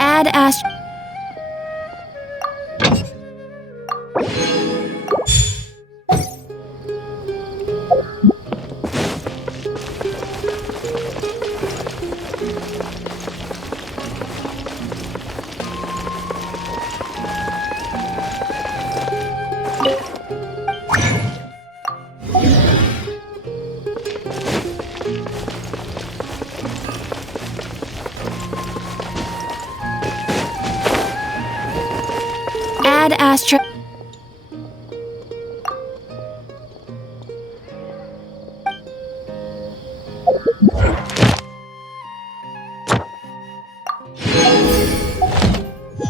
Add ast. Add astra.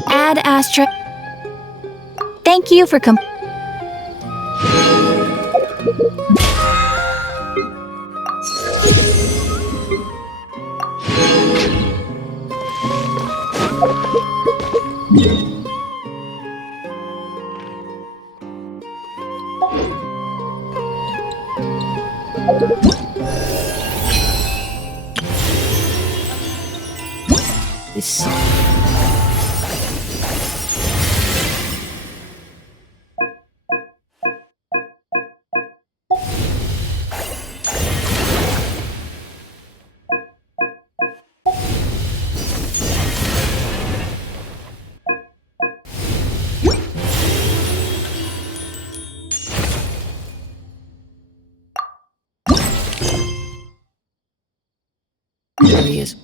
Add astra. Thank you for this. There he is.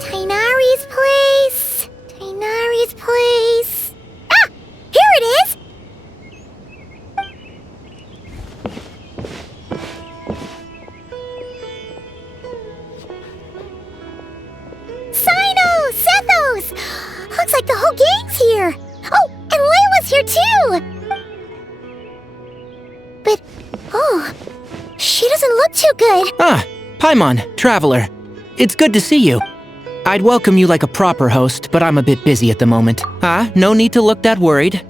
Tainari's place. Tainari's place. Ah! Here it is! Sino! Sethos! Looks like the whole gang's here. Oh, and Layla's here too! But, oh, she doesn't look too good. Ah, Paimon, Traveler. It's good to see you. I'd welcome you like a proper host, but I'm a bit busy at the moment. No need to look that worried.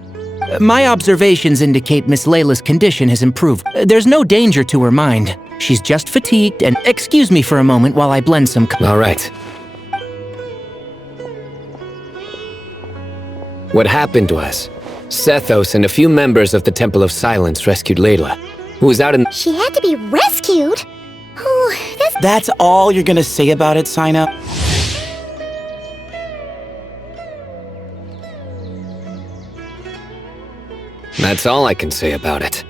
My observations indicate Miss Layla's condition has improved. There's no danger to her mind. She's just fatigued, and excuse me for a moment while I blend some... All right. What happened was, Sethos and a few members of the Temple of Silence rescued Layla, who was out in... She had to be rescued? Oh, That's all you're gonna say about it, Sino? That's all I can say about it.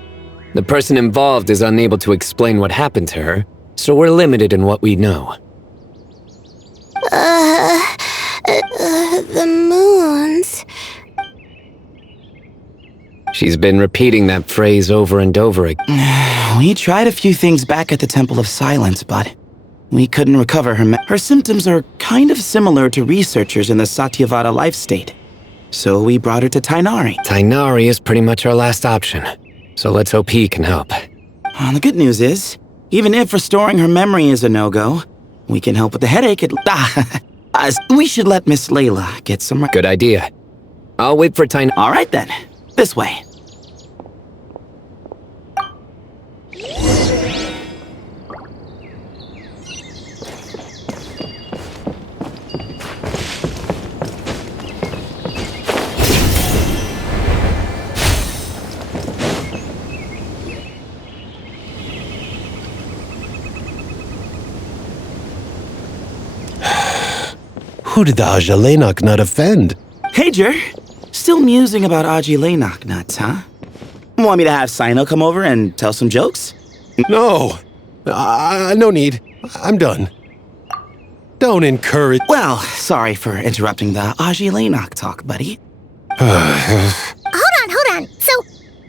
The person involved is unable to explain what happened to her, so we're limited in what we know. the moons... She's been repeating that phrase over and over again. We tried a few things back at the Temple of Silence, but we couldn't recover her. Her symptoms are kind of similar to researchers in the Satyavada life state. So we brought her to Tainari. Tainari is pretty much our last option, so let's hope he can help. The good news is, even if restoring her memory is a no-go, we can help with the headache we should let Miss Layla get some... Good idea. I'll wait for Tainari. All right then. This way. Who did the Ajalenok nut offend? Hey, Jer. Still musing about Aji nuts, huh? Want me to have Sino come over and tell some jokes? No. No need. I'm done. Don't encourage... Well, sorry for interrupting the Aji talk, buddy. Hold on. So,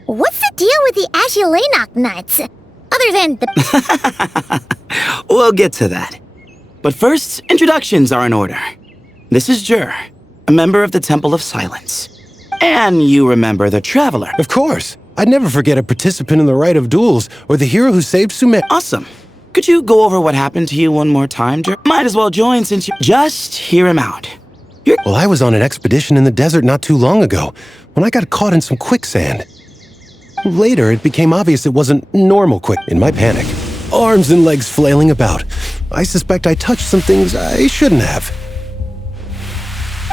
what's the deal with the Agilenok nuts? Other than the... We'll get to that. But first, introductions are in order. This is Jer, a member of the Temple of Silence. And you remember the Traveler. Of course. I'd never forget a participant in the Rite of Duels or the hero who saved Sumer. Awesome. Could you go over what happened to you one more time, Jer? Might as well join since you... Just hear him out. Well, I was on an expedition in the desert not too long ago when I got caught in some quicksand. Later, it became obvious it wasn't normal quick. In my panic, arms and legs flailing about, I suspect I touched some things I shouldn't have.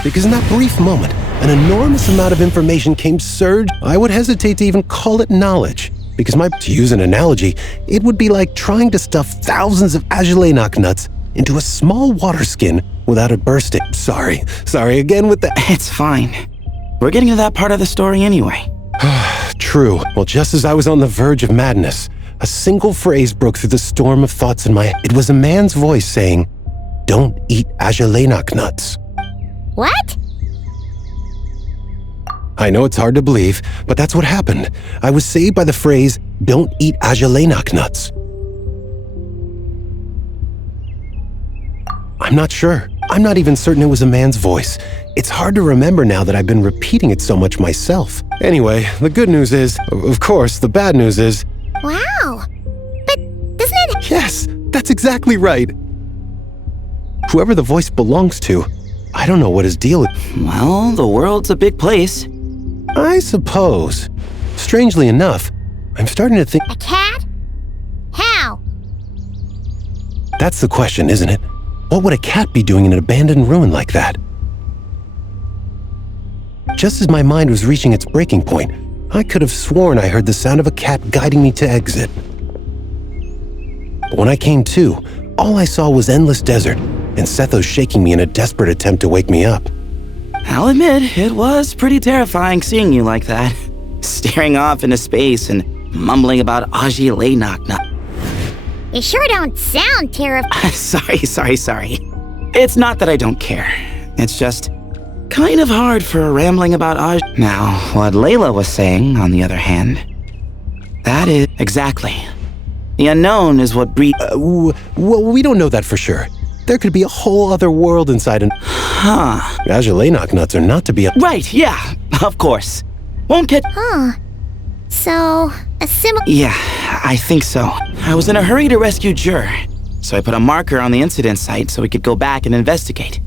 Because in that brief moment, an enormous amount of information came surge. I would hesitate to even call it knowledge. Because to use an analogy, it would be like trying to stuff thousands of Ajalenok nuts into a small water skin without it bursting. Sorry again with the... It's fine. We're getting to that part of the story anyway. True. Well, just as I was on the verge of madness, a single phrase broke through the storm of thoughts in my head. It was a man's voice saying, "Don't eat Ajalenok nuts." What? I know it's hard to believe, but that's what happened. I was saved by the phrase, "Don't eat Ajalenok nuts." I'm not sure. I'm not even certain it was a man's voice. It's hard to remember now that I've been repeating it so much myself. Anyway, the good news is, of course, the bad news is... Wow. But doesn't it... Yes, that's exactly right. Whoever the voice belongs to, I don't know what his deal is. Well, the world's a big place. I suppose. Strangely enough, I'm starting to think... A cat? How? That's the question, isn't it? What would a cat be doing in an abandoned ruin like that? Just as my mind was reaching its breaking point, I could have sworn I heard the sound of a cat guiding me to exit. But when I came to, all I saw was endless desert, and Sethos shaking me in a desperate attempt to wake me up. I'll admit, it was pretty terrifying seeing you like that. Staring off into space and mumbling about Aji-le-nok. You sure don't sound terrifying. Sorry. It's not that I don't care. It's just kind of hard for rambling about Aj. Now, what Layla was saying, on the other hand, that is exactly. The unknown is what breeds. Well, we don't know that for sure. There could be a whole other world inside and... Ajalenok nuts are not to be... Right, yeah, of course. Won't get... So, a similar... Yeah, I think so. I was in a hurry to rescue Jer, so I put a marker on the incident site so we could go back and investigate.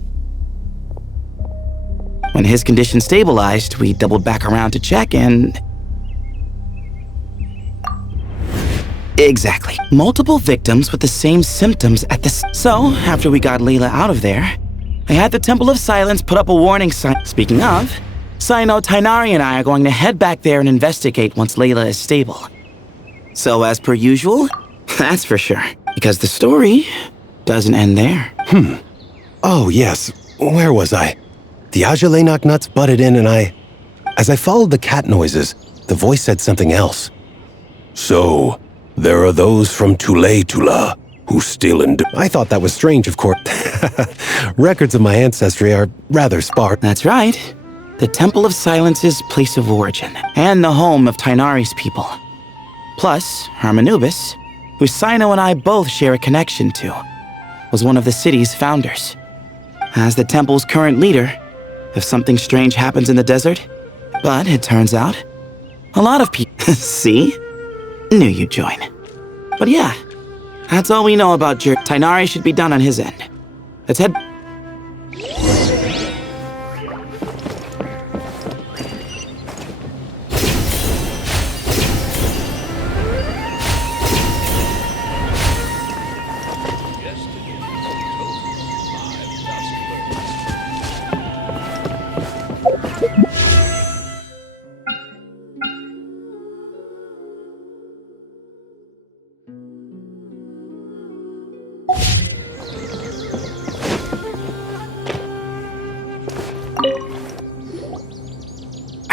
When his condition stabilized, we doubled back around to check and... Exactly. Multiple victims with the same symptoms at the... So, after we got Layla out of there, I had the Temple of Silence put up a warning sign. Speaking of, Sino, Tainari, and I are going to head back there and investigate once Layla is stable. So, as per usual, that's for sure. Because the story doesn't end there. Oh, yes. Where was I? The Ajalenok nuts butted in and I... As I followed the cat noises, the voice said something else. So, there are those from Tula who still I thought that was strange, of course. Records of my ancestry are rather sparse. That's right. The Temple of Silence's place of origin, and the home of Tainari's people. Plus, Hermanubis, who Sino and I both share a connection to, was one of the city's founders. As the temple's current leader, if something strange happens in the desert, but it turns out, a lot of people... See? Knew you'd join. But yeah, that's all we know about Jer. Tainari should be done on his end. Let's head...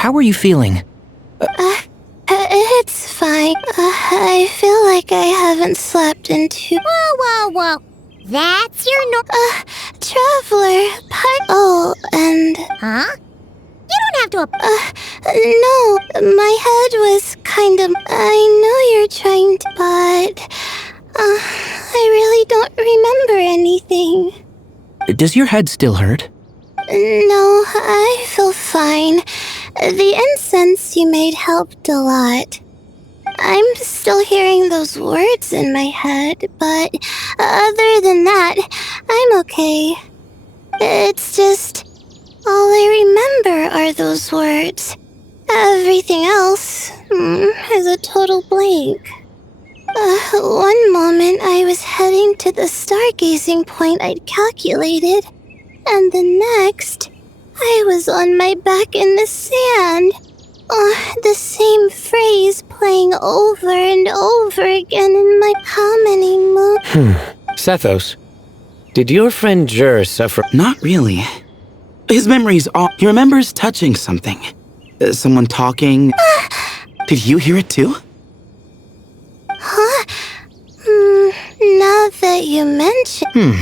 how are you feeling? It's fine. I feel like I haven't slept in too... Whoa. That's your Traveler, oh, and... Huh? You don't have to... no, my head was kind of... I know you're trying to, but... I really don't remember anything. Does your head still hurt? No, I feel fine. The incense you made helped a lot. I'm still hearing those words in my head, but other than that, I'm okay. It's just... all I remember are those words. Everything else is a total blank. One moment I was heading to the stargazing point I'd calculated, and the next, I was on my back in the sand. The same phrase playing over and over again in my... How many moods? Sethos, did your friend Jur suffer? Not really. His memories are... He remembers touching something. Someone talking. Did you hear it too? Huh? Now that you mention...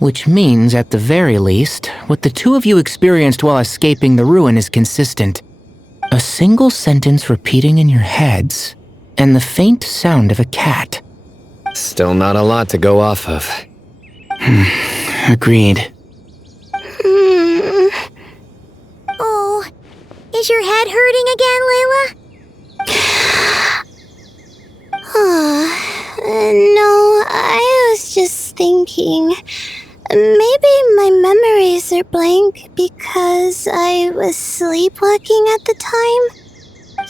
Which means, at the very least, what the two of you experienced while escaping the ruin is consistent. A single sentence repeating in your heads, and the faint sound of a cat. Still not a lot to go off of. Agreed. Oh, is your head hurting again, Layla? No, I was just thinking... Maybe my memories are blank because I was sleepwalking at the time.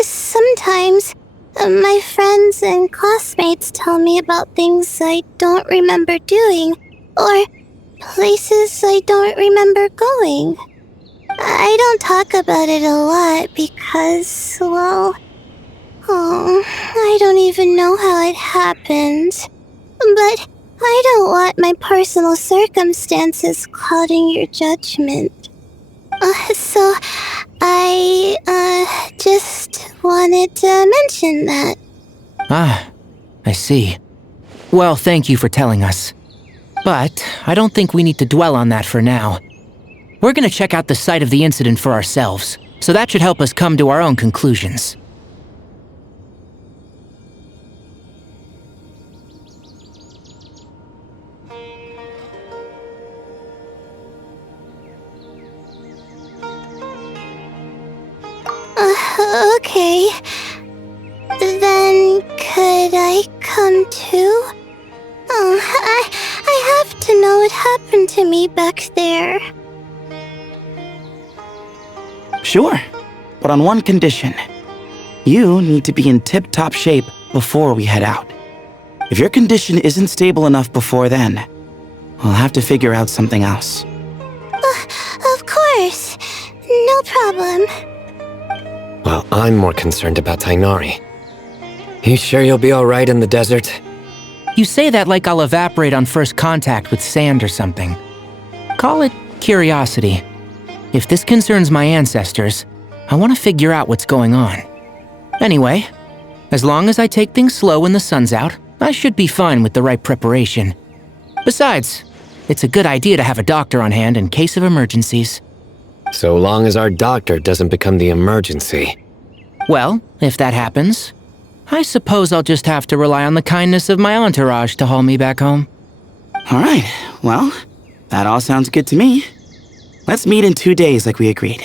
Sometimes, my friends and classmates tell me about things I don't remember doing, or places I don't remember going. I don't talk about it a lot because, well... I don't even know how it happened. But... I don't want my personal circumstances clouding your judgment. So, I, just wanted to mention that. Ah, I see. Well, thank you for telling us. But I don't think we need to dwell on that for now. We're gonna check out the site of the incident for ourselves, so that should help us come to our own conclusions. Okay. Then could I come too? I have to know what happened to me back there. Sure, but on one condition. You need to be in tip-top shape before we head out. If your condition isn't stable enough before then, we'll have to figure out something else. Of course. No problem. Well, I'm more concerned about Tighnari. You sure you'll be alright in the desert? You say that like I'll evaporate on first contact with sand or something. Call it curiosity. If this concerns my ancestors, I want to figure out what's going on. Anyway, as long as I take things slow when the sun's out, I should be fine with the right preparation. Besides, it's a good idea to have a doctor on hand in case of emergencies. So long as our doctor doesn't become the emergency. Well, if that happens, I suppose I'll just have to rely on the kindness of my entourage to haul me back home. Alright, well, that all sounds good to me. Let's meet in 2 days like we agreed.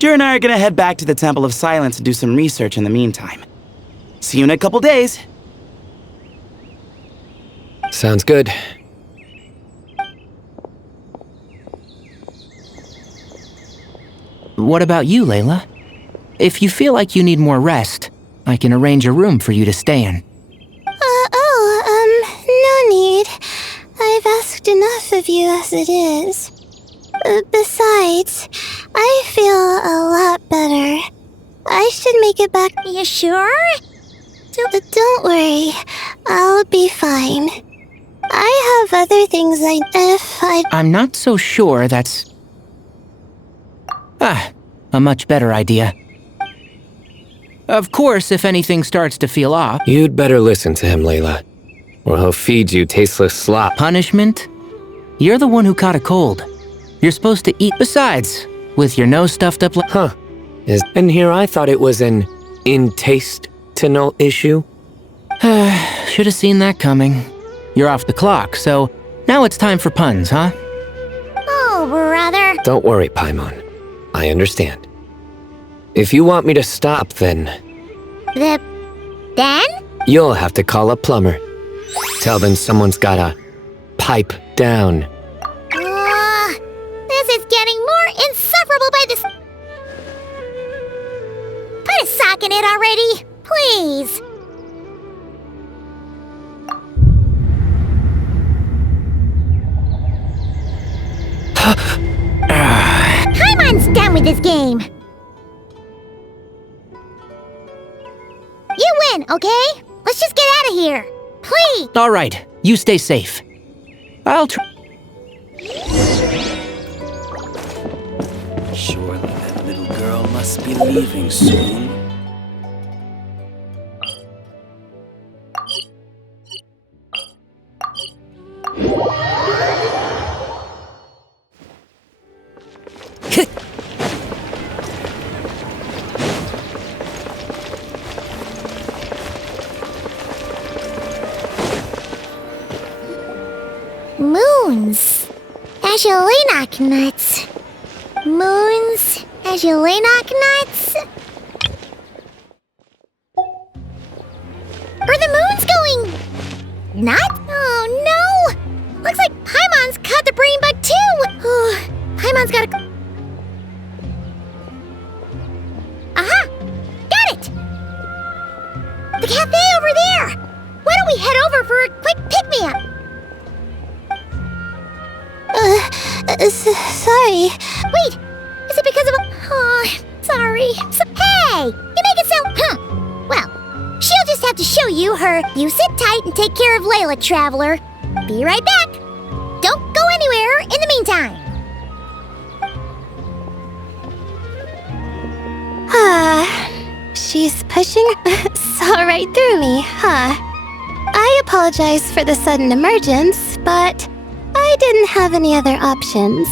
Jur and I are gonna head back to the Temple of Silence and do some research in the meantime. See you in a couple days. Sounds good. What about you, Layla? If you feel like you need more rest, I can arrange a room for you to stay in. No need. I've asked enough of you as it is. Besides, I feel a lot better. I should make it back. You sure? Don't worry. I'll be fine. I have other things I'm not so sure that's... a much better idea. Of course, if anything starts to feel off... You'd better listen to him, Layla, or he'll feed you tasteless slop. Punishment? You're the one who caught a cold. You're supposed to eat. Besides, with your nose stuffed up like... Huh. And here I thought it was an in-taste-to-no issue. Should have seen that coming. You're off the clock, so now it's time for puns, huh? Oh, brother. Don't worry, Paimon. I understand. If you want me to stop, then... Then? You'll have to call a plumber. Tell them someone's gotta pipe down. This is getting more insufferable by this... Put a sock in it already, please. Paimon's done with this game. You win, okay? Let's just get out of here. Please. All right, you stay safe. I'll try... Surely that little girl must be leaving soon. Moons. Azulenak nuts. Moons. Azulenak nuts. Are the moons going nuts? Oh no! Looks like Paimon's caught the brain bug too! Oh, Paimon's gotta... Aha! Got it! The cafe over there! Why don't we head over for a quick pick-me-up? Sorry. Wait, is it because of a... Oh, sorry. Hey, you make it sound... Well, she'll just have to show you her... You sit tight and take care of Layla, Traveler. Be right back. Don't go anywhere in the meantime. She's pushing... saw right through me, huh? I apologize for the sudden emergence, but... I didn't have any other options.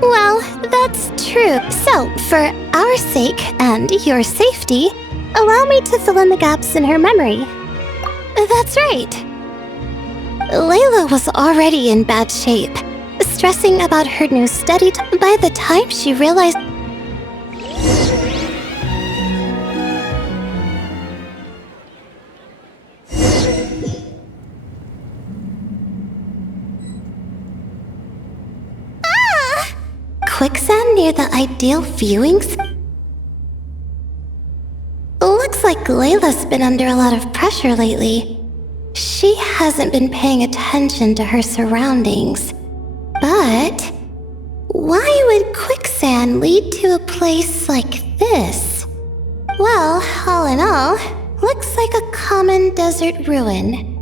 Well, that's true. So, for our sake and your safety, allow me to fill in the gaps in her memory. That's right. Layla was already in bad shape. Stressing about her new study by the time she realized... Quicksand near the ideal viewings? Looks like Layla's been under a lot of pressure lately. She hasn't been paying attention to her surroundings. But why would quicksand lead to a place like this? Well, all in all, looks like a common desert ruin.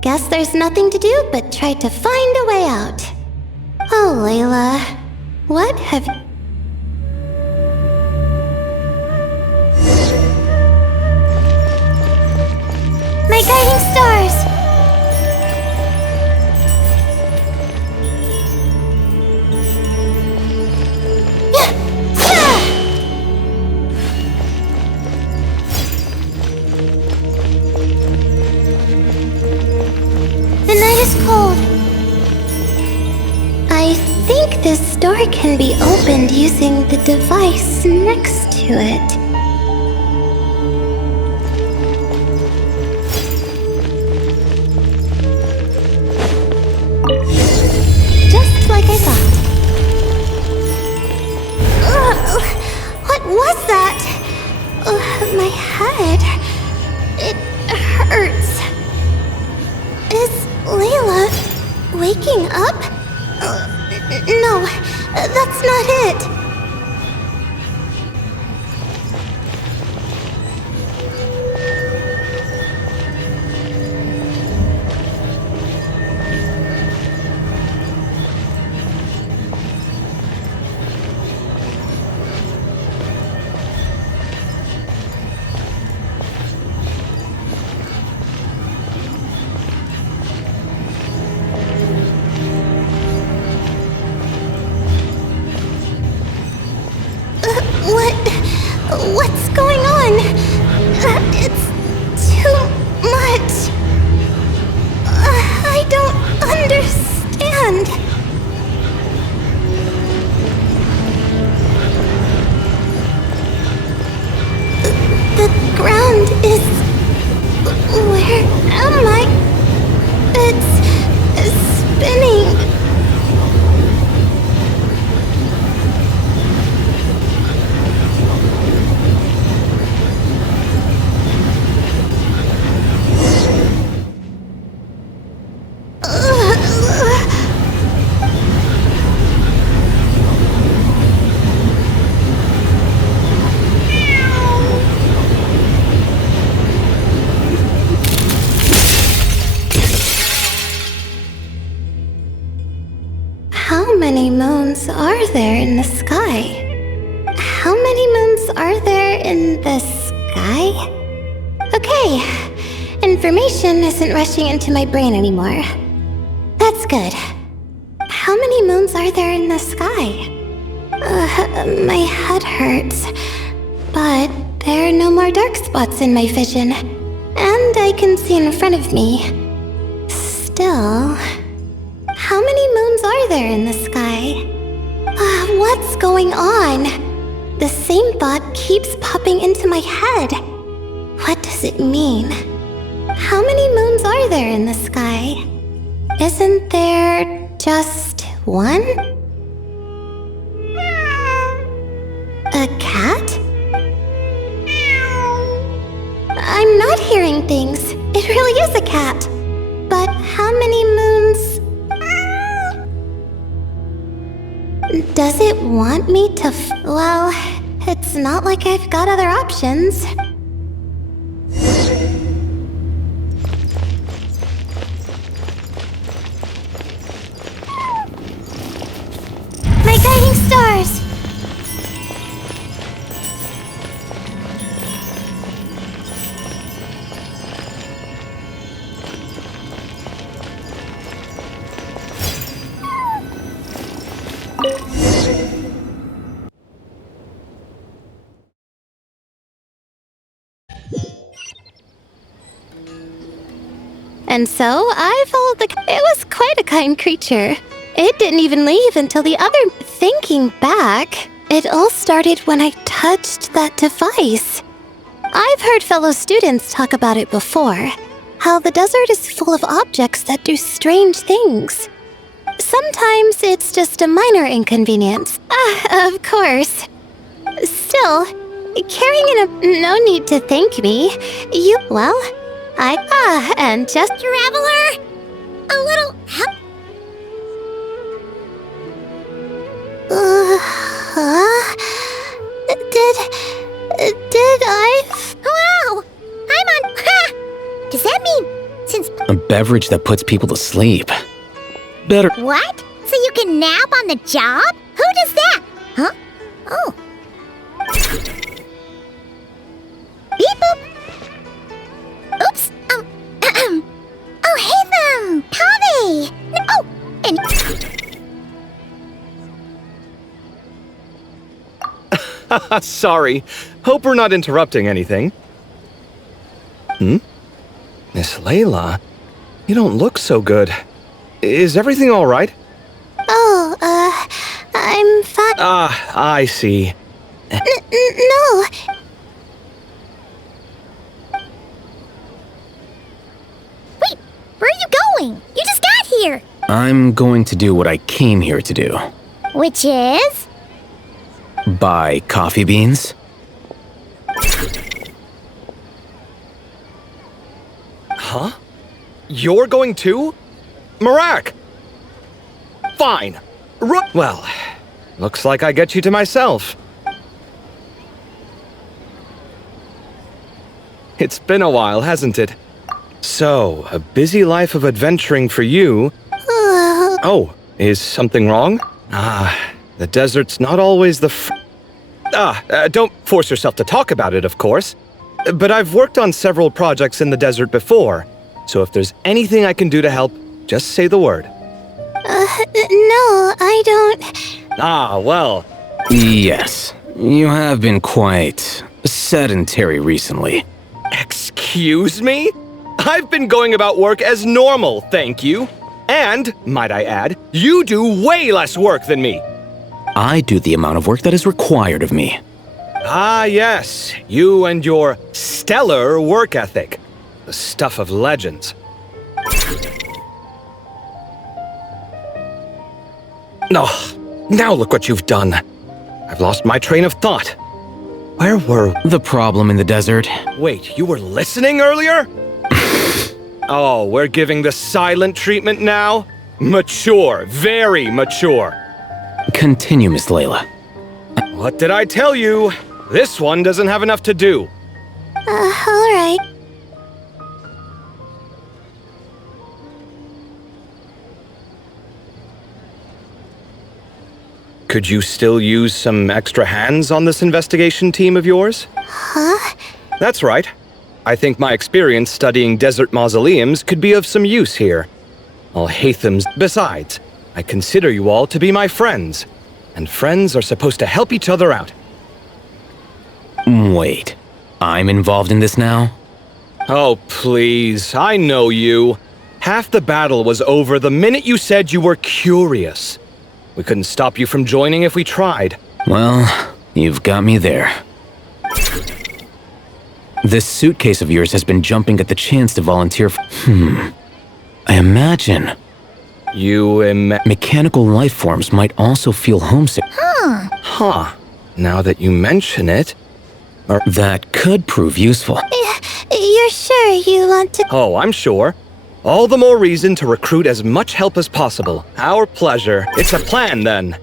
Guess there's nothing to do but try to find a way out. Oh, Layla, what have you... My guiding stars! The night is cold. I think this door can be opened using the device next to it. Just like I thought. Ugh, what was that? My head. It hurts. Is Layla waking up? No, that's not it. What's going on? It's too much. I don't understand. The ground is... Where am I? It's spinning. How many moons are there in the sky? How many moons are there in the sky? Okay, information isn't rushing into my brain anymore. That's good. How many moons are there in the sky? My head hurts, but there are no more dark spots in my vision, and I can see in front of me. Still... How many moons are there in the sky? What's going on? The same thought keeps popping into my head. What does it mean? How many moons are there in the sky? Isn't there just one? A cat? I'm not hearing things. It really is a cat. But how many moons... Does it want me to well, it's not like I've got other options. My guiding stars! And so I followed the... It was quite a kind creature. It didn't even leave until the other... Thinking back, it all started when I touched that device. I've heard fellow students talk about it before. How the desert is full of objects that do strange things. Sometimes it's just a minor inconvenience. Of course. Still, carrying in a... No need to thank me. You... Well... and just... Traveler! A little help? Did I... Wow! I'm on... Does that mean since... A beverage that puts people to sleep. Better... What? So you can nap on the job? Who does that? Huh? Oh. Beep boop. Oops. Oh, hey them! Pave! Oh, and... Sorry. Hope we're not interrupting anything. Miss Layla, you don't look so good. Is everything all right? Oh, I'm fine. I see. No. Wait, where are you going? You just got here. I'm going to do what I came here to do. Which is? Buy coffee beans. Huh? You're going too? Marak! Fine. Well, looks like I get you to myself. It's been a while, hasn't it? So, a busy life of adventuring for you. Oh, is something wrong? The desert's not always the don't force yourself to talk about it, of course. But I've worked on several projects in the desert before, so if there's anything I can do to help, just say the word. No, I don't... Well. Yes, you have been quite sedentary recently. Excuse me? I've been going about work as normal, thank you. And, might I add, you do way less work than me. I do the amount of work that is required of me. Yes, you and your stellar work ethic. The stuff of legends. Now look what you've done. I've lost my train of thought. Where were... The problem in the desert? Wait, you were listening earlier? Oh, we're giving the silent treatment now? Mature, very mature. Continue, Miss Layla. What did I tell you? This one doesn't have enough to do. Alright. Could you still use some extra hands on this investigation team of yours? Huh? That's right. I think my experience studying desert mausoleums could be of some use here. Al-Haytham's... Besides, I consider you all to be my friends. And friends are supposed to help each other out. Wait, I'm involved in this now? Oh, please, I know you. Half the battle was over the minute you said you were curious. We couldn't stop you from joining if we tried. Well, you've got me there. This suitcase of yours has been jumping at the chance to volunteer for... I imagine... Mechanical life forms might also feel homesick. Huh. Now that you mention it... That could prove useful. You're sure you want to... Oh, I'm sure. All the more reason to recruit as much help as possible. Our pleasure. It's a plan, then.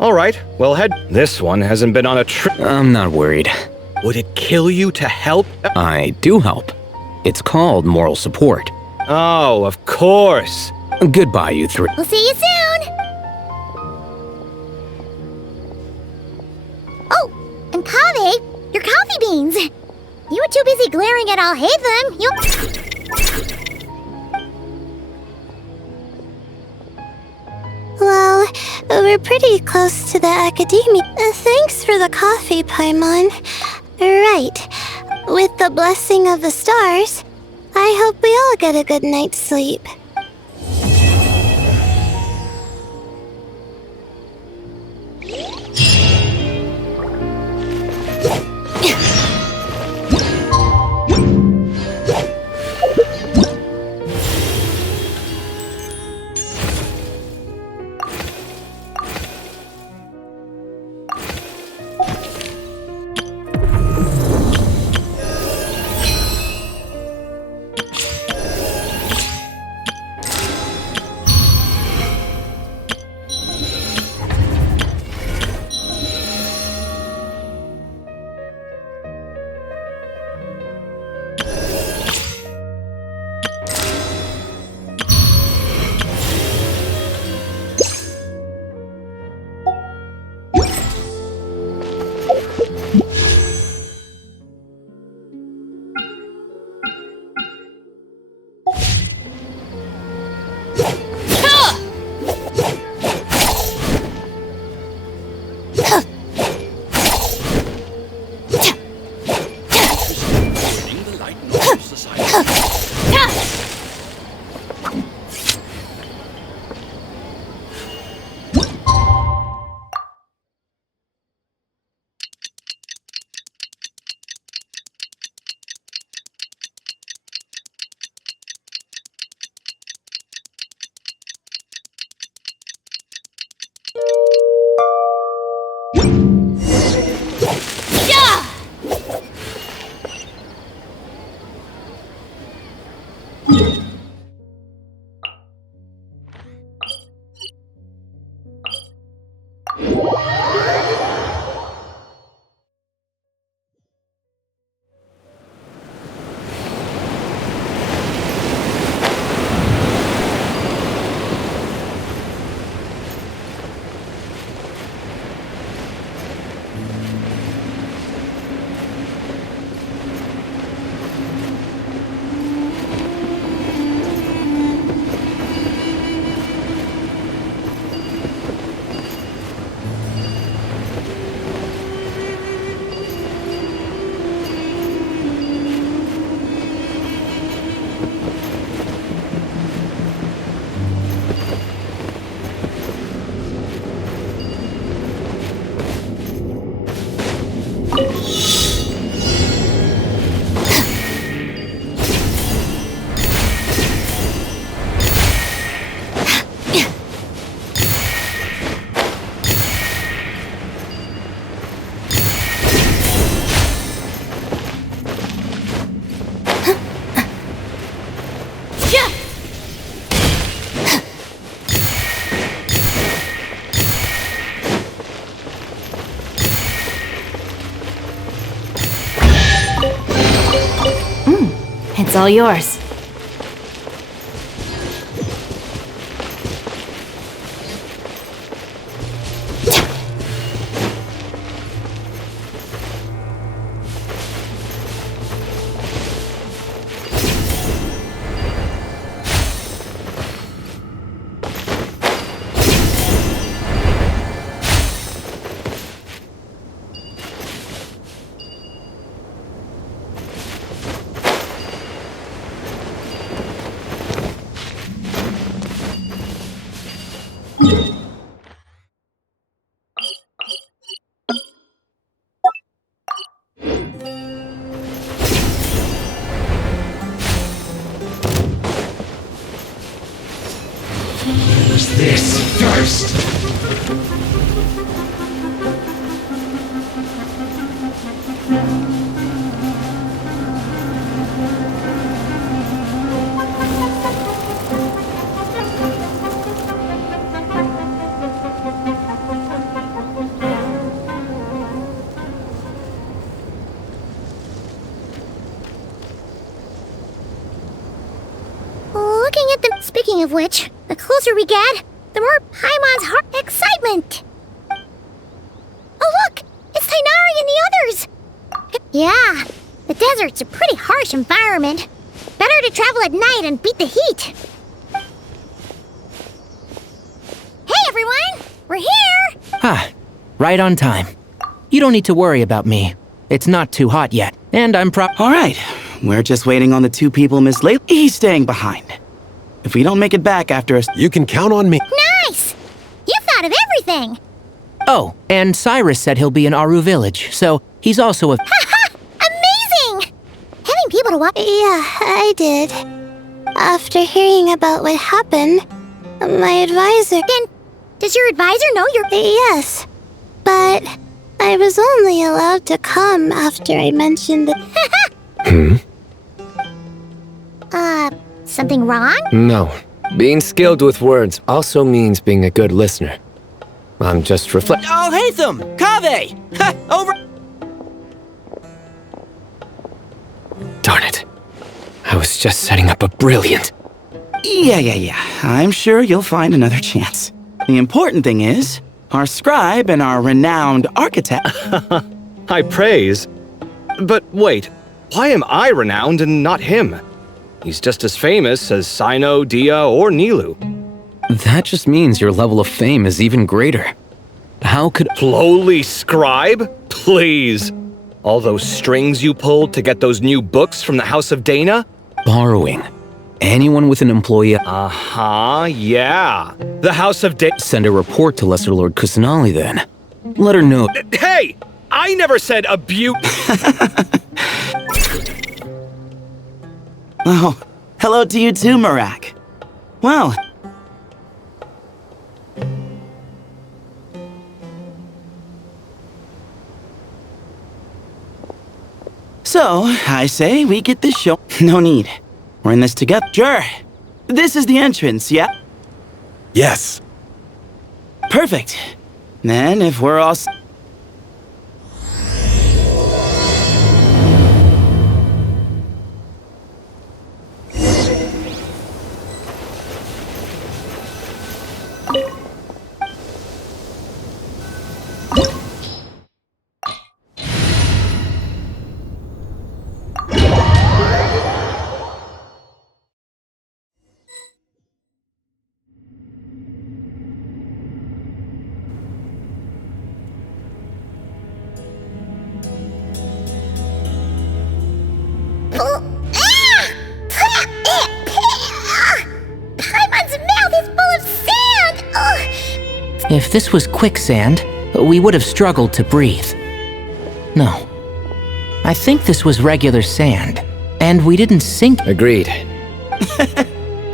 All right, well, This one hasn't been on a trip. I'm not worried. Would it kill you to help? I do help. It's called moral support. Oh, of course. Goodbye, you three. We'll see you soon! Oh, and Kaveh, your coffee beans! You were too busy glaring at Al-Haytham. Well, we're pretty close to the academia. Thanks for the coffee, Paimon. Right. With the blessing of the stars, I hope we all get a good night's sleep. It's all yours. Speaking of which, the closer we get, the more Paimon's heart excitement. Oh look! It's Tighnari and the others! Yeah, the desert's a pretty harsh environment. Better to travel at night and beat the heat. Hey everyone! We're here! Ah, right on time. You don't need to worry about me. It's not too hot yet, and I'm All right, we're just waiting on the two people Miss Layla. He's staying behind. If we don't make it back after us, You can count on me. Nice! You thought of everything! Oh, and Cyrus said he'll be in Aru Village, so he's also a... Haha! Amazing! Having people to watch. Yeah, I did. After hearing about what happened, my advisor. Then, does your advisor know you're. Yes, but I was only allowed to come after I mentioned the. Something wrong? No. Being skilled with words also means being a good listener. I'm just reflecting. Oh, Hatham! Kaveh! Ha! Over... Darn it. I was just setting up a brilliant... Yeah. I'm sure you'll find another chance. The important thing is, our scribe and our renowned architect... High praise. But wait, why am I renowned and not him? He's just as famous as Sino, Dia, or Nilu. That just means your level of fame is even greater. How could... Lowly scribe? Please. All those strings you pulled to get those new books from the House of Dana? Borrowing. Anyone with an employee... Yeah. The House of Dana... Send a report to Lesser Lord Kusanali then. Let her know... Hey! I never said abuse... Oh, hello to you too, Marak. Well... So, I say we get this show... No need. We're in this together. Sure. This is the entrance, yeah? Yes. Perfect. Then, if we're all... Paimon's mouth is full of sand! If this was quicksand, we would have struggled to breathe. No. I think this was regular sand, and we didn't sink... Agreed.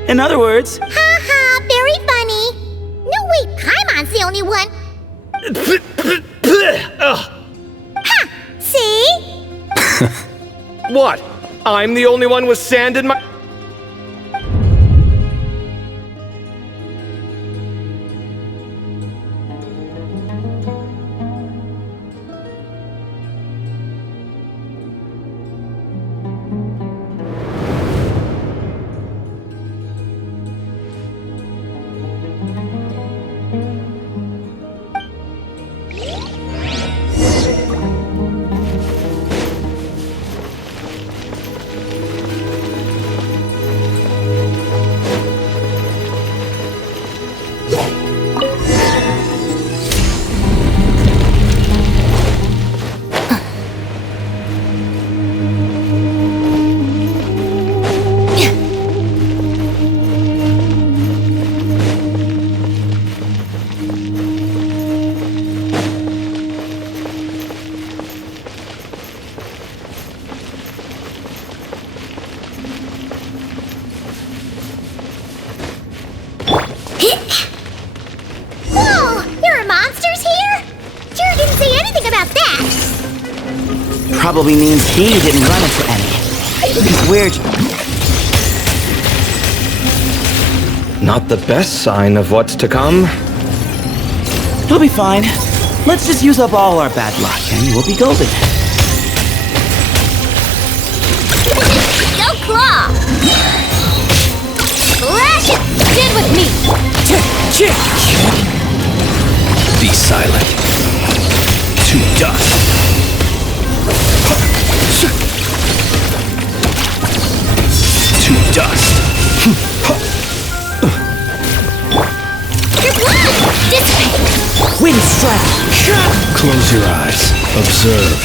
In other words... Haha, very funny. No, wait, Paimon's the only one. Ha! See? What? I'm the only one with sand in my... probably means he didn't run into any. Because we're... Not the best sign of what's to come. He'll be fine. Let's just use up all our bad luck, and we'll be golden. Go claw! Slash it! Stand with me! Be silent. To dust. To dust. Your blood! Dissipate! Wind strike! Close your eyes. Observe.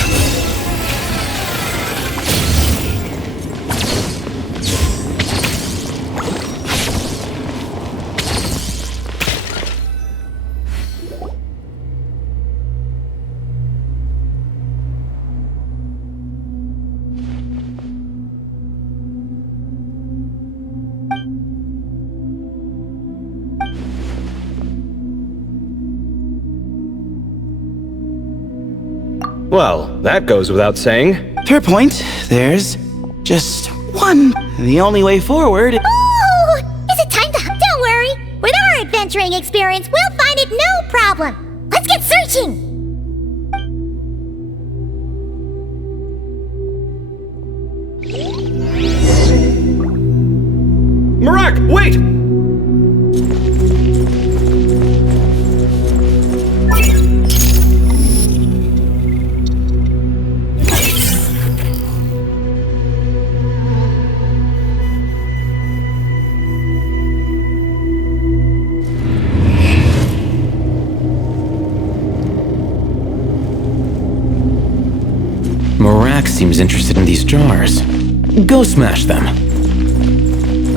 Well, that goes without saying. Fair point. There's just one. The only way forward... Ooh! Is it time to... Don't worry! With our adventuring experience, we'll find it no problem! Let's get searching! Marak, wait! Marak seems interested in these jars. Go smash them.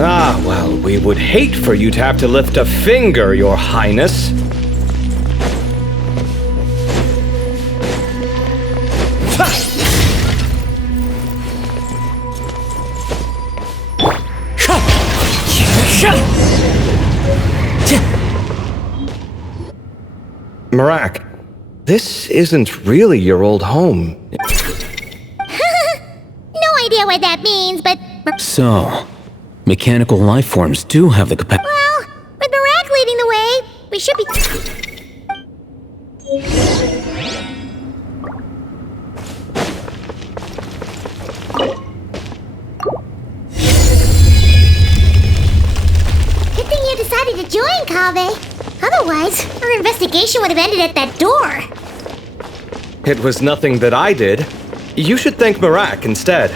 Ah, well, we would hate for you to have to lift a finger, Your Highness. Marak, this isn't really your old home. No idea what that means, but... So, mechanical life forms do have the capacity. Well, with Marak leading the way, we should be... Good thing you decided to join, Kaveh. Otherwise, our investigation would have ended at that door. It was nothing that I did. You should thank Marak instead.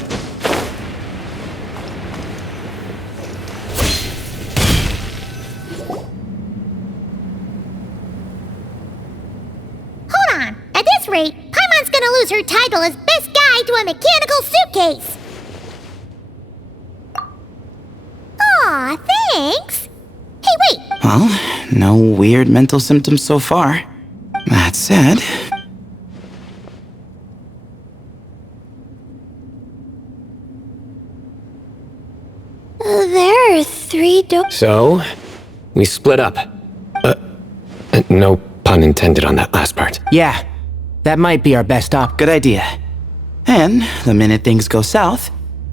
Hold on. At this rate, Paimon's gonna lose her title as best guy to a mechanical suitcase. Aw, thanks. Hey, wait. Well, no weird mental symptoms so far. That said... There are 3 doors. So, we split up. No pun intended on that last part. Yeah, that might be our best op. Good idea. And the minute things go south,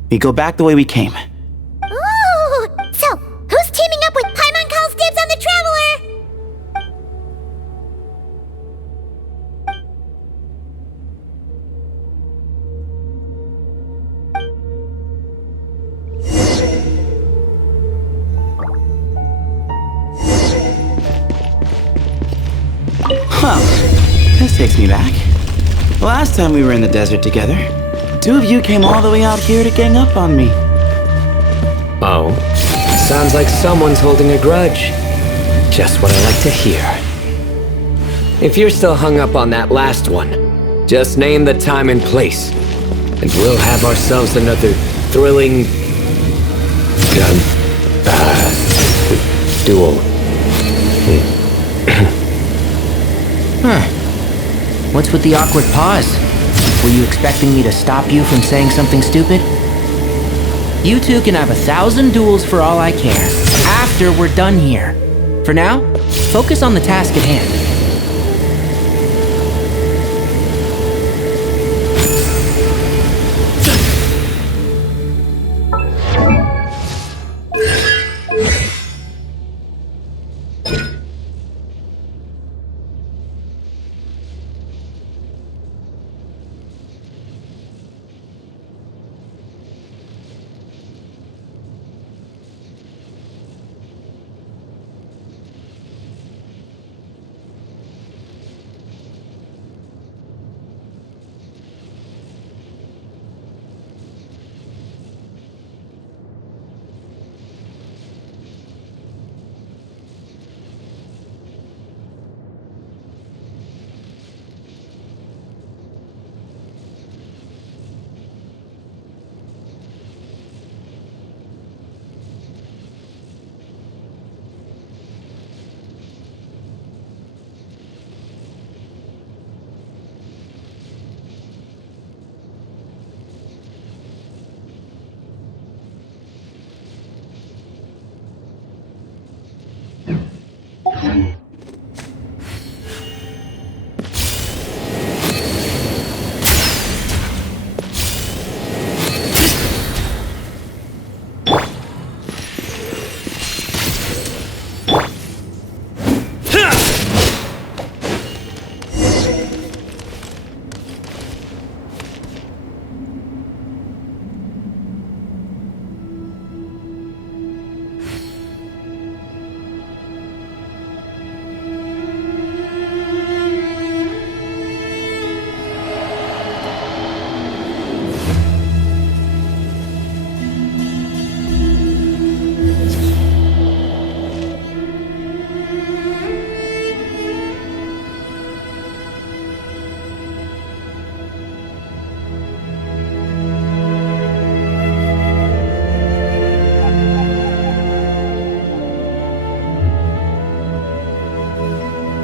we go back the way we came. Ooh! So, who's teaming up with Paimon calls dibs on the Traveler? Well, this takes me back. The last time we were in the desert together, 2 of you came all the way out here to gang up on me. Oh, sounds like someone's holding a grudge. Just what I like to hear. If you're still hung up on that last one, just name the time and place, and we'll have ourselves another thrilling... duel. What's with the awkward pause? Were you expecting me to stop you from saying something stupid? You two can have 1,000 duels for all I care, after we're done here. For now, focus on the task at hand.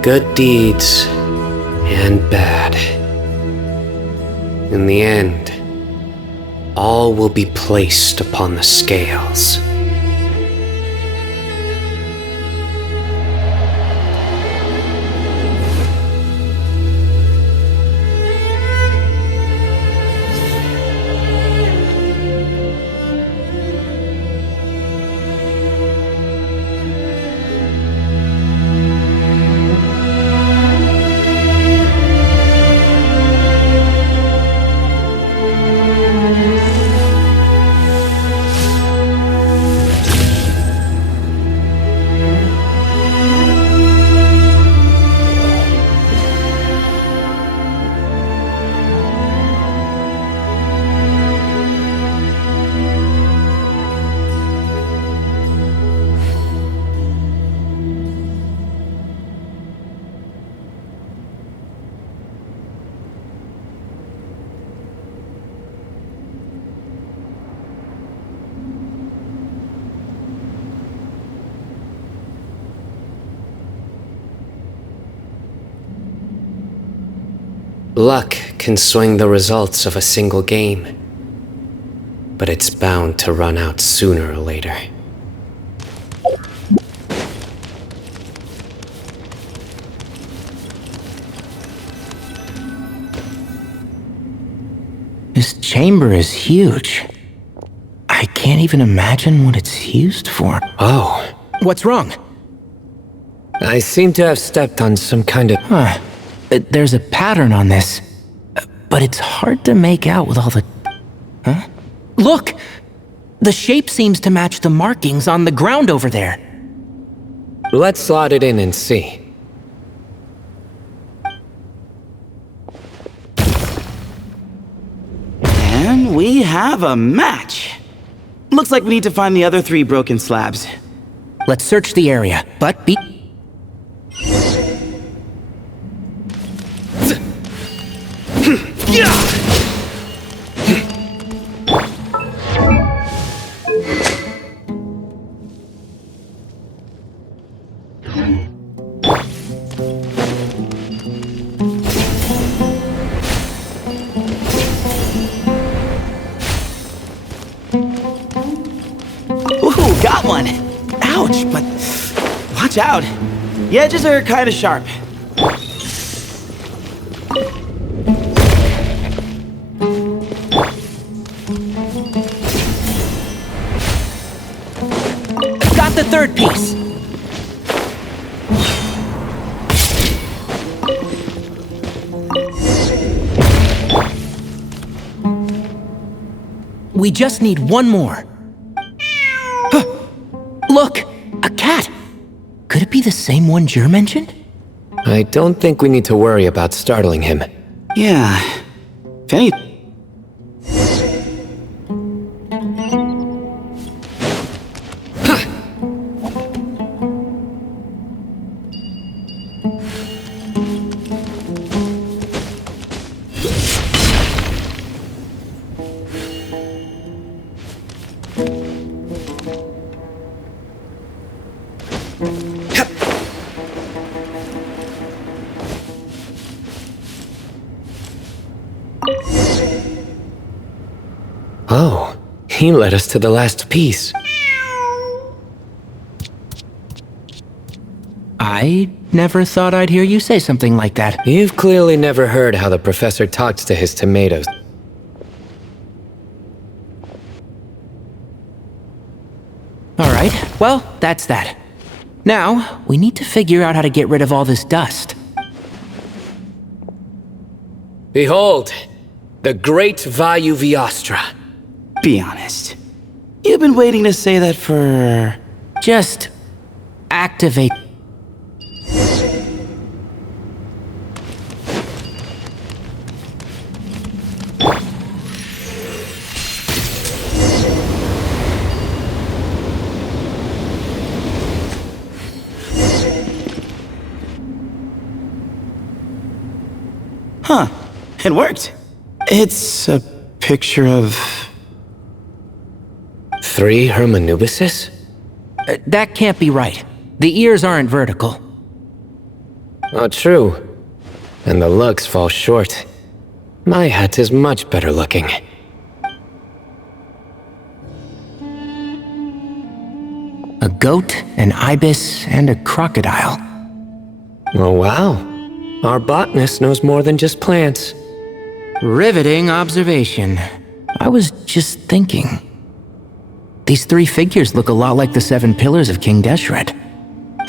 Good deeds and bad. In the end, all will be placed upon the scales. Luck can swing the results of a single game, but it's bound to run out sooner or later. This chamber is huge. I can't even imagine what it's used for. Oh. What's wrong? I seem to have stepped on some kind of... Huh. There's a pattern on this, but it's hard to make out with all the... Huh? Look! The shape seems to match the markings on the ground over there. Let's slot it in and see. And we have a match. Looks like we need to find the other 3 broken slabs. Let's search the area, but be... Ooh, got one! Ouch, but watch out. The edges are kind of sharp. Got the 3rd piece! We just need one more. Huh. Look! A cat! Could it be the same one Jer mentioned? I don't think we need to worry about startling him. Yeah. If any... Oh, he led us to the last piece. I never thought I'd hear you say something like that. You've clearly never heard how the professor talks to his tomatoes. Alright, well, that's that. Now, we need to figure out how to get rid of all this dust. Behold, the great Vayu Vyastra. Be honest. You've been waiting to say that for... Just... activate... Huh. It worked. It's a picture of... 3 Hermanubises? that can't be right. The ears aren't vertical. Oh, true. And the looks fall short. My hat is much better looking. A goat, an ibis, and a crocodile. Oh, wow. Our botanist knows more than just plants. Riveting observation. I was just thinking. These three figures look a lot like the 7 pillars of King Deshret.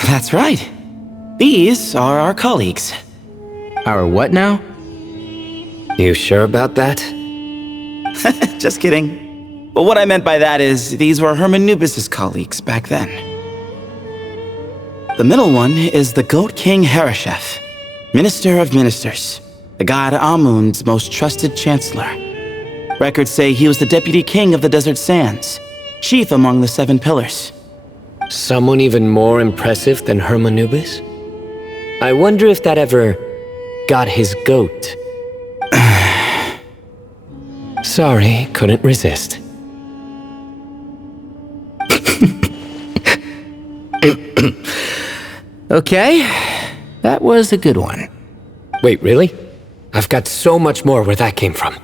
That's right. These are our colleagues. Our what now? You sure about that? Just kidding. But what I meant by that is these were Hermanubis' colleagues back then. The middle one is the Goat King Hereshef, Minister of Ministers, the god Amun's most trusted chancellor. Records say he was the deputy king of the Desert Sands, chief among the 7 pillars. Someone even more impressive than Hermanubis? I wonder if that ever got his goat. Sorry, couldn't resist. Okay, that was a good one. Wait, really? I've got so much more where that came from.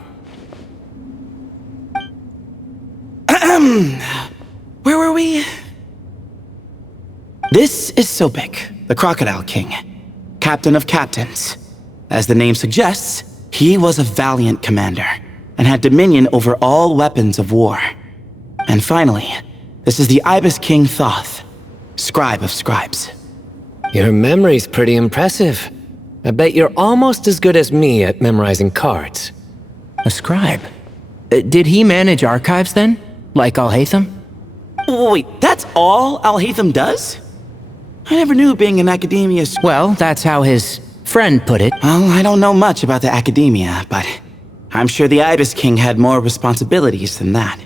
Where were we? This is Sobek, the Crocodile King, captain of captains. As the name suggests, he was a valiant commander and had dominion over all weapons of war. And finally, this is the Ibis King Thoth, scribe of scribes. Your memory's pretty impressive. I bet you're almost as good as me at memorizing cards. A scribe? Did he manage archives then? Like Alhaitham? Wait, that's all Alhaitham does? I never knew being in academia... Well, that's how his friend put it. Well, I don't know much about the academia, but I'm sure the Ibis King had more responsibilities than that.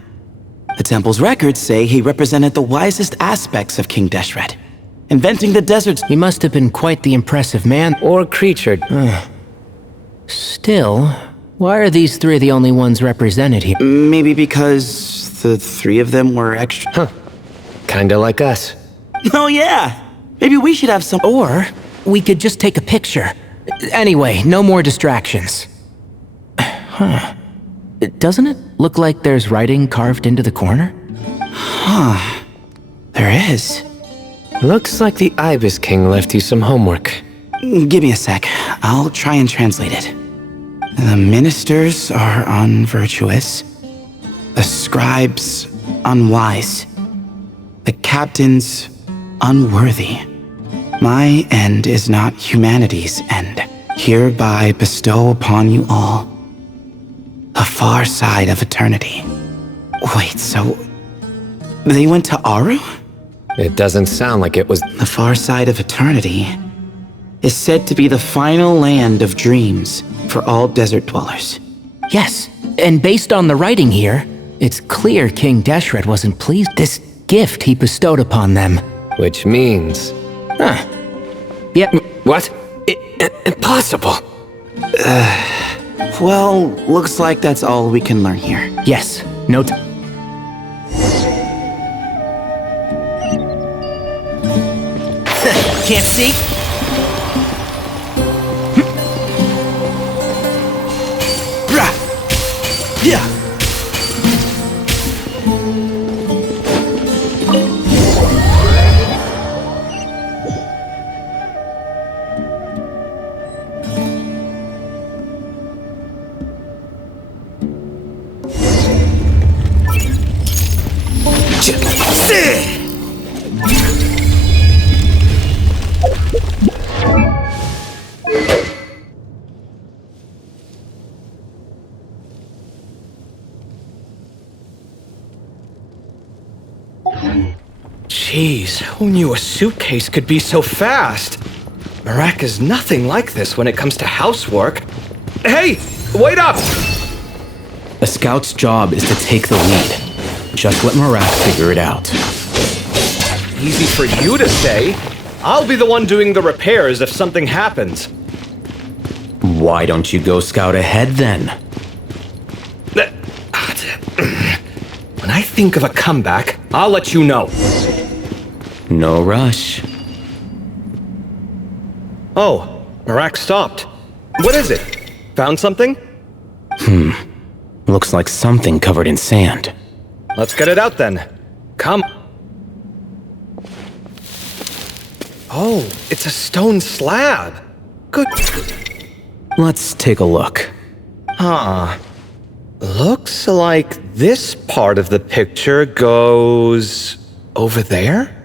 The temple's records say he represented the wisest aspects of King Deshret, inventing the deserts. He must have been quite the impressive man. Or creature. Still, why are these three the only ones represented here? Maybe because the 3 of them were extra... Huh. Kinda like us. Oh yeah! Maybe we should have some... Or we could just take a picture. Anyway, no more distractions. Huh. Doesn't it look like there's writing carved into the corner? Huh. There is. Looks like the Ibis King left you some homework. Give me a sec. I'll try and translate it. The ministers are unvirtuous. The scribes unwise. The captains unworthy. My end is not humanity's end. Hereby bestow upon you all the far side of eternity. Wait, so they went to Aru? It doesn't sound like it was... The far side of eternity is said to be the final land of dreams for all desert dwellers. Yes, and based on the writing here, it's clear King Deshret wasn't pleased. This gift he bestowed upon them. Which means... Huh. Yep. What? Impossible! Well, looks like that's all we can learn here. Yes. No t- Can't see? Yeah. Jeez, who knew a suitcase could be so fast? Marak is nothing like this when it comes to housework. Hey, wait up! A scout's job is to take the lead. Just let Marak figure it out. Easy for you to say. I'll be the one doing the repairs if something happens. Why don't you go scout ahead then? When I think of a comeback, I'll let you know. No rush. Oh, Marak stopped. What is it? Found something? Looks like something covered in sand. Let's get it out then. Come. Oh, it's a stone slab. Good. Let's take a look. Huh. Looks like this part of the picture goes over there?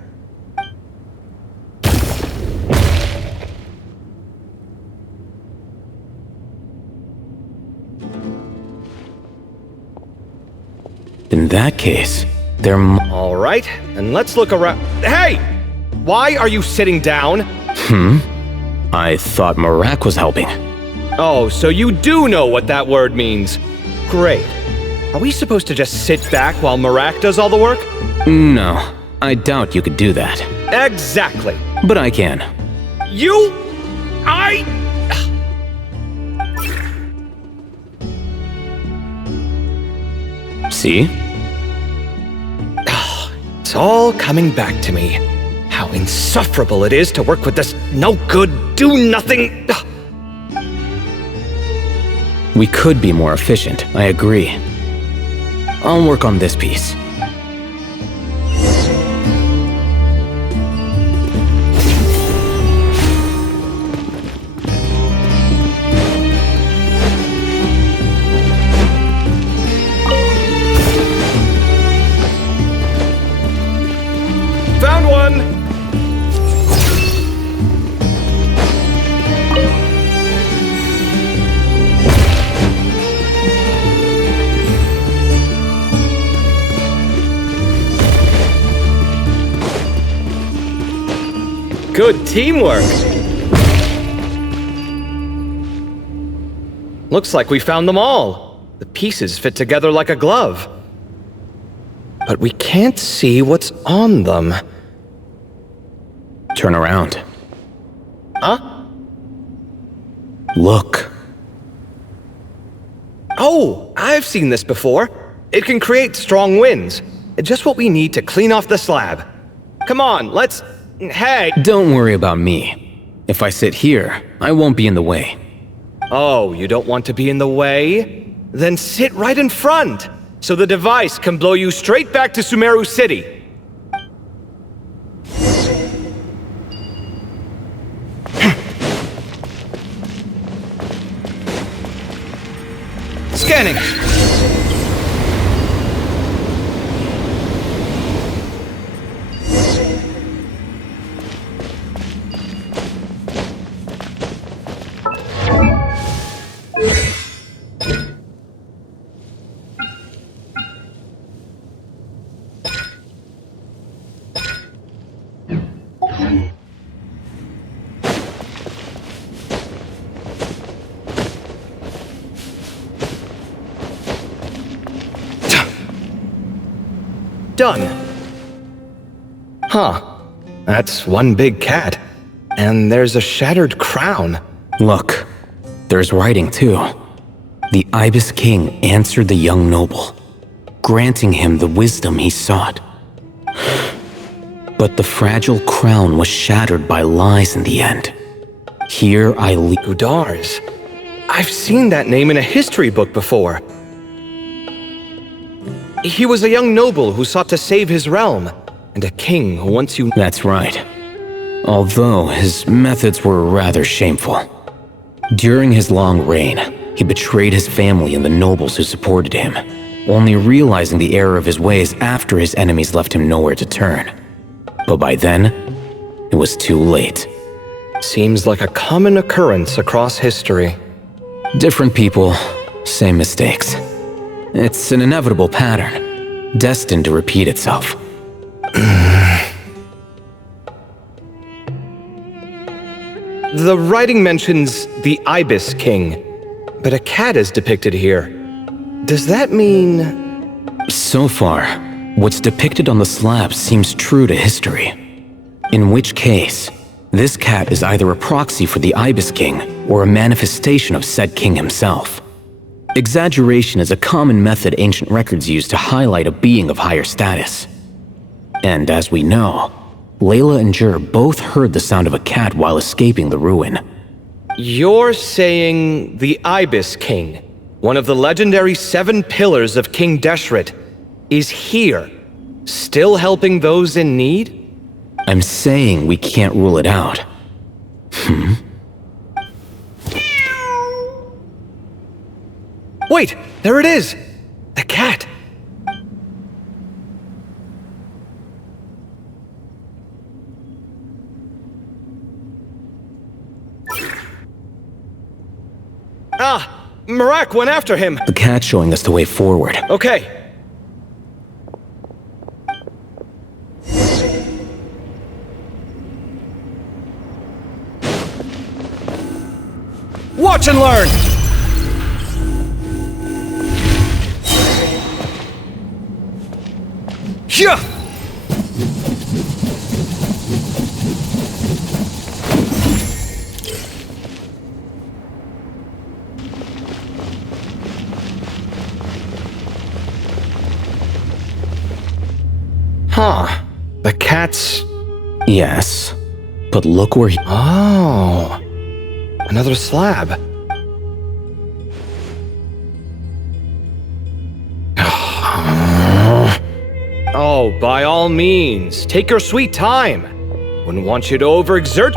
In that case, All right, and let's look around. Hey! Why are you sitting down? I thought Marak was helping. Oh, so you do know what that word means. Great. Are we supposed to just sit back while Marak does all the work? No, I doubt you could do that. Exactly. But I can. See? It's all coming back to me. How insufferable it is to work with this no-good, do-nothing... We could be more efficient, I agree. I'll work on this piece. Found one! Good teamwork! Looks like we found them all. The pieces fit together like a glove. But we can't see what's on them. Turn around. Huh? Look. Oh, I've seen this before. It can create strong winds. Just what we need to clean off the slab. Come on, let's... Hey! Don't worry about me. If I sit here, I won't be in the way. Oh, you don't want to be in the way? Then sit right in front, so the device can blow you straight back to Sumeru City. Scanning. Done. Huh. That's one big cat. And there's a shattered crown. Look, there's writing too. The Ibis King answered the young noble, granting him the wisdom he sought. But the fragile crown was shattered by lies in the end. Here I leave. Udars. I've seen that name in a history book before. He was a young noble who sought to save his realm, and a king who once you... That's right. Although his methods were rather shameful. During his long reign, he betrayed his family and the nobles who supported him, only realizing the error of his ways after his enemies left him nowhere to turn. But by then, it was too late. Seems like a common occurrence across history. Different people, same mistakes. It's an inevitable pattern, destined to repeat itself. The writing mentions the Ibis King, but a cat is depicted here. Does that mean... So far, what's depicted on the slab seems true to history. In which case, this cat is either a proxy for the Ibis King or a manifestation of said king himself. Exaggeration is a common method ancient records use to highlight a being of higher status. And as we know, Layla and Jur both heard the sound of a cat while escaping the ruin. You're saying the Ibis King, one of the legendary 7 pillars of King Deshret, is here, still helping those in need? I'm saying we can't rule it out. Wait, there it is! The cat! Ah! Marak went after him! The cat's showing us the way forward. Okay. Watch and learn! Yeah! Huh. The cat's... Yes. But look where he... Oh. Another slab. Oh, by all means, take your sweet time. Wouldn't want you to overexert.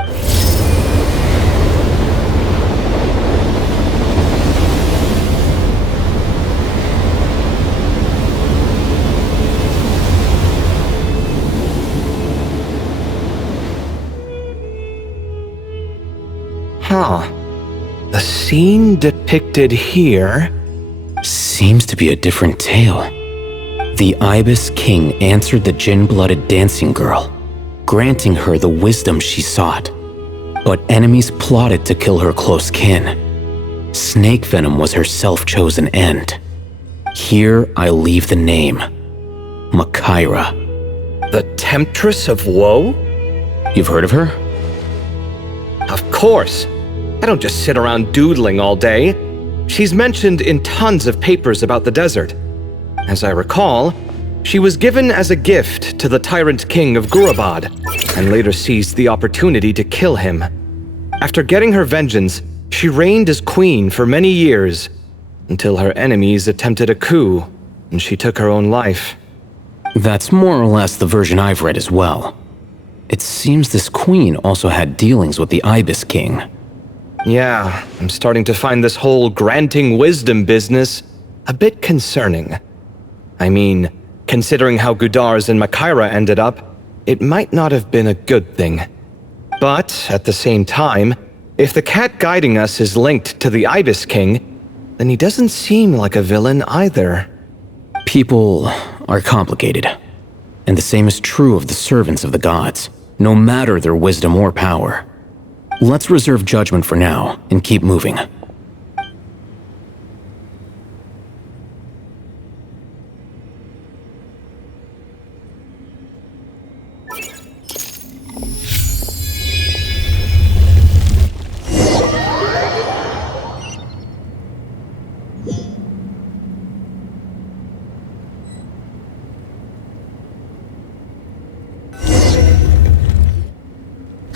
Huh. The scene depicted here... Seems to be a different tale. The Ibis King answered the Jinn-blooded dancing girl, granting her the wisdom she sought. But enemies plotted to kill her close kin. Snake venom was her self-chosen end. Here I leave the name. Makaira. The Temptress of Woe? You've heard of her? Of course. I don't just sit around doodling all day. She's mentioned in tons of papers about the desert. As I recall, she was given as a gift to the tyrant king of Gurabad, and later seized the opportunity to kill him. After getting her vengeance, she reigned as queen for many years, until her enemies attempted a coup, and she took her own life. That's more or less the version I've read as well. It seems this queen also had dealings with the Ibis King. Yeah, I'm starting to find this whole granting wisdom business a bit concerning. I mean, considering how Gudars and Makaira ended up, it might not have been a good thing. But, at the same time, if the cat guiding us is linked to the Ibis King, then he doesn't seem like a villain either. People are complicated. And the same is true of the servants of the gods, no matter their wisdom or power. Let's reserve judgment for now, and keep moving.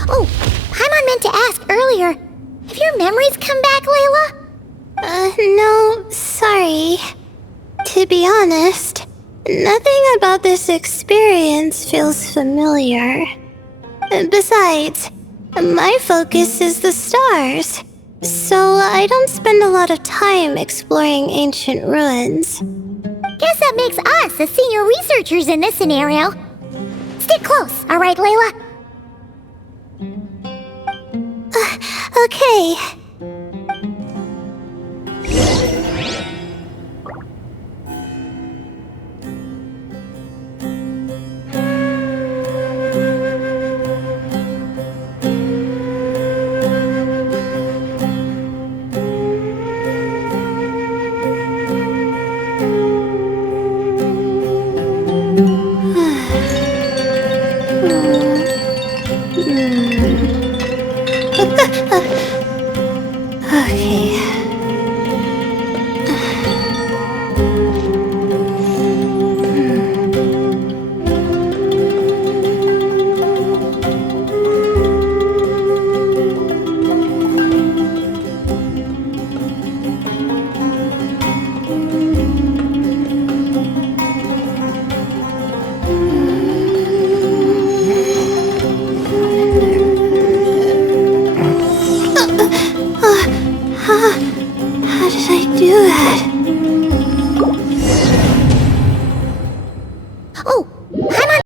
Oh, Paimon meant to ask earlier. Have your memories come back, Layla? No, sorry. To be honest, nothing about this experience feels familiar. Besides, my focus is the stars, so I don't spend a lot of time exploring ancient ruins. Guess that makes us the senior researchers in this scenario. Stick close, alright, Layla? Okay. Oh, hi